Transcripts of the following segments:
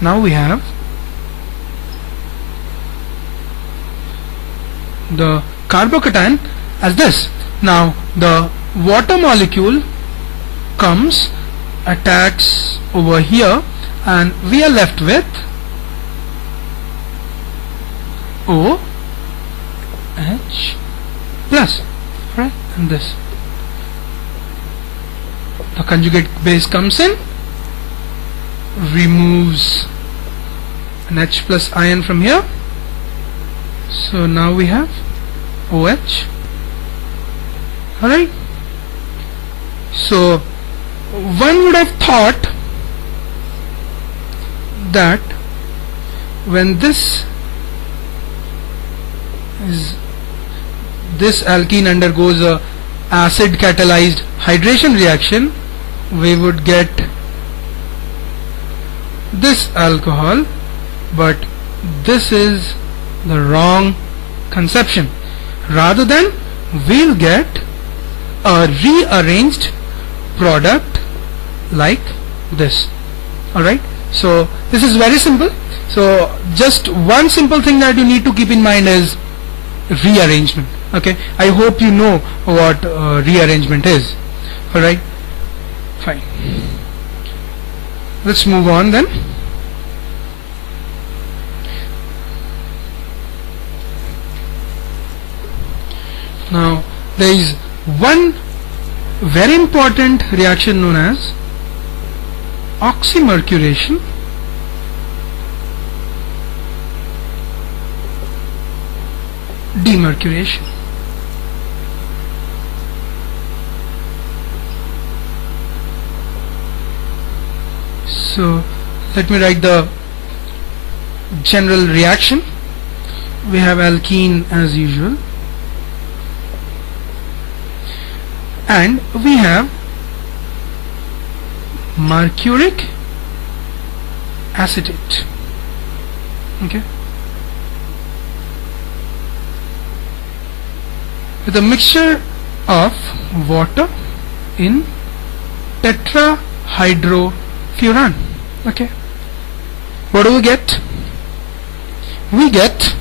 Now we have the carbocation as this. Now the water molecule comes, attacks over here, and we are left with OH plus, right? And this, the conjugate base comes in, removes an H plus ion from here, so now we have OH. Alright, so one would have thought that when this alkene undergoes a acid catalyzed hydration reaction, we would get this alcohol, but this is the wrong conception. Rather than, we'll get a rearranged product like this. Alright, so this is very simple. So just one simple thing that you need to keep in mind is rearrangement. Okay, I hope you know what rearrangement is. Alright, fine. Let's move on then. Now there is one very important reaction known as oxymercuration, demercuration. So let me write the general reaction. We have alkene as usual, and we have mercuric acetate. Okay, with a mixture of water in tetrahydrofuran. Okay, what do we get? We get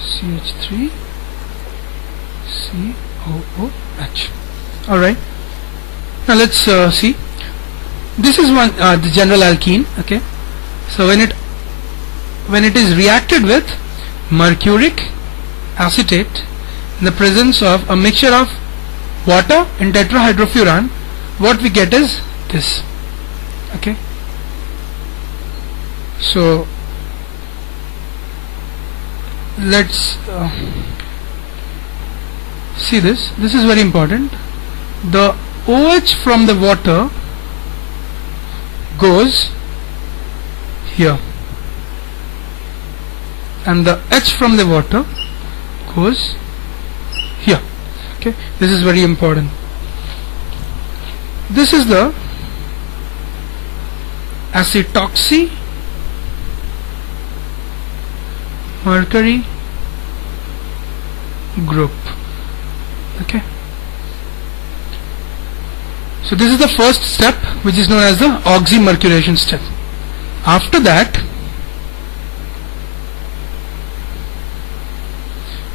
CH3 COOH. Alright, now let's see. This is one the general alkene. Okay, so when it is reacted with mercuric acetate in the presence of a mixture of water and tetrahydrofuran, what we get is this. Okay, so let's see this. This is very important. The OH from the water goes here, and the H from the water goes here. Okay, this is very important. This is the acetoxy mercury group. Okay, so this is the first step, which is known as the oxymercuration step. After that,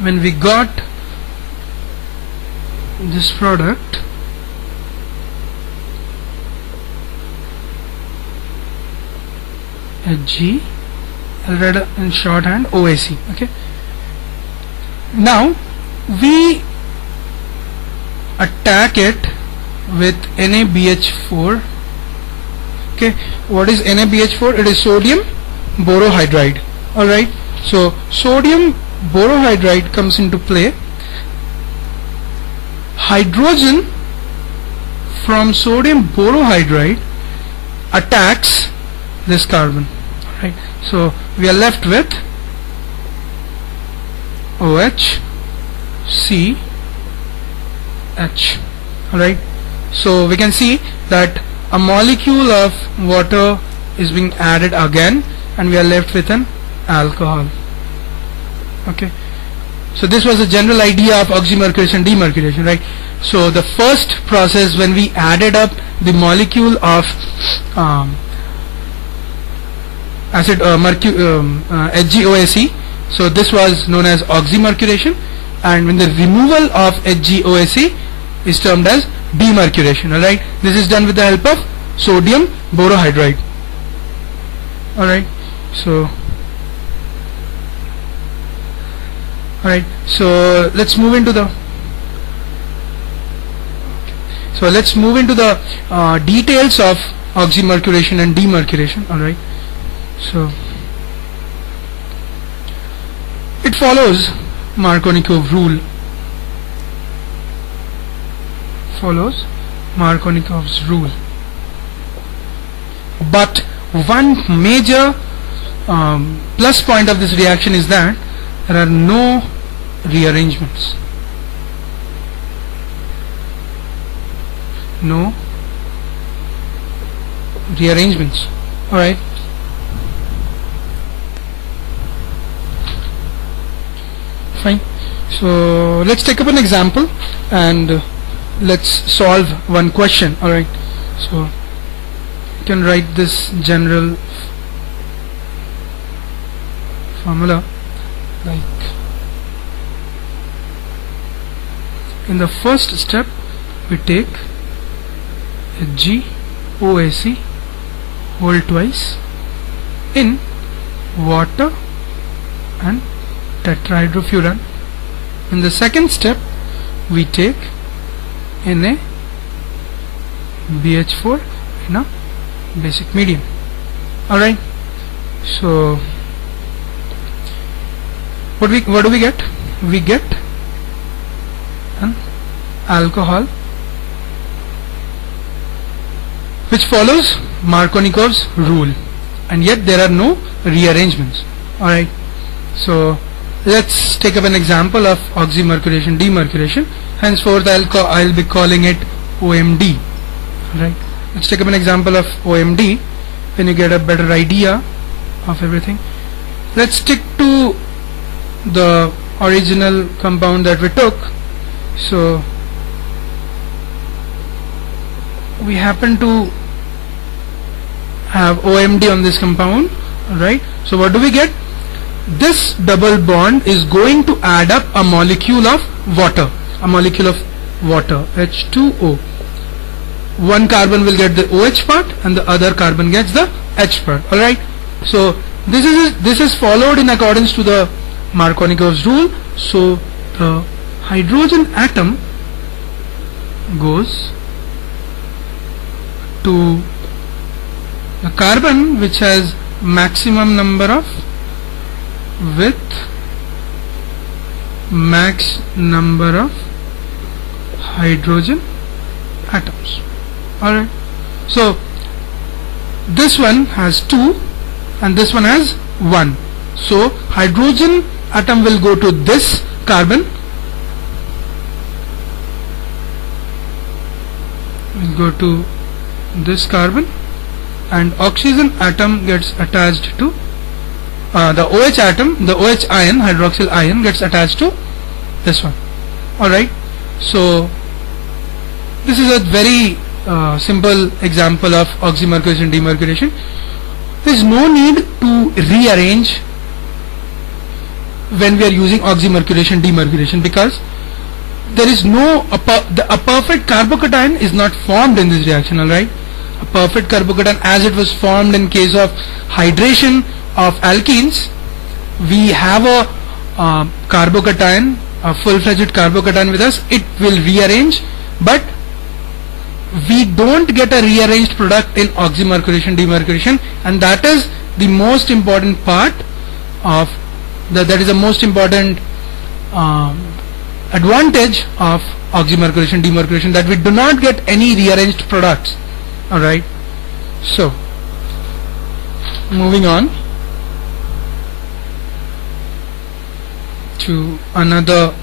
when we got this product, Hg, I'll write in shorthand OAC. Okay, now we attack it with NaBH4. Okay, what is NaBH4? It is sodium borohydride. Alright, so sodium borohydride comes into play. Hydrogen from sodium borohydride attacks this carbon. Right, so we are left with OH Alright, so we can see that a molecule of water is being added again and we are left with an alcohol. Okay, so this was a general idea of oxymercuration, demercuration, right? So the first process, when we added up the molecule of acid HgOAc, so this was known as oxymercuration, and when the removal of HgOAc is termed as demercuration. Alright, this is done with the help of sodium borohydride. Alright, so let's move into the details of oxymercuration and demercuration. Alright, so it follows Markovnikov rule. But one major plus point of this reaction is that there are no rearrangements. Alright, fine. So let's take up an example and let's solve one question. Alright, so you can write this general formula like, in the first step we take HgOAc whole twice in water and tetrahydrofuran. In the second step we take NaBH4 in a basic medium. Alright, so what do we get? We get an alcohol which follows Markovnikov's rule, and yet there are no rearrangements. Alright, so let's take up an example of oxymercuration, demercuration. Henceforth I'll be calling it OMD. Right, let's take up an example of OMD when you get a better idea of everything. Let's stick to the original compound that we took. So we happen to have OMD on this compound. Right, so what do we get? This double bond is going to add up a molecule of water, H2O. One carbon will get the OH part and the other carbon gets the H part. Alright, so this is followed in accordance to the Markovnikov's rule. So the hydrogen atom goes to the carbon which has maximum number of max number of hydrogen atoms. Alright, so this one has 2 and this one has 1. So hydrogen atom will go to this carbon, and oxygen atom gets attached to the OH atom, the OH ion, hydroxyl ion gets attached to this one. Alright, so this is a very simple example of oxymercuration, demercuration. There is no need to rearrange when we are using oxymercuration, demercuration, because there is no a perfect carbocation is not formed in this reaction. Alright, a perfect carbocation as it was formed in case of hydration of alkenes. We have a carbocation, a full-fledged carbocation with us. It will rearrange, but we don't get a rearranged product in oxymercuration, demercuration, and that is the most important part of that is the most important advantage of oxymercuration, demercuration, that we do not get any rearranged products. Alright, so moving on to another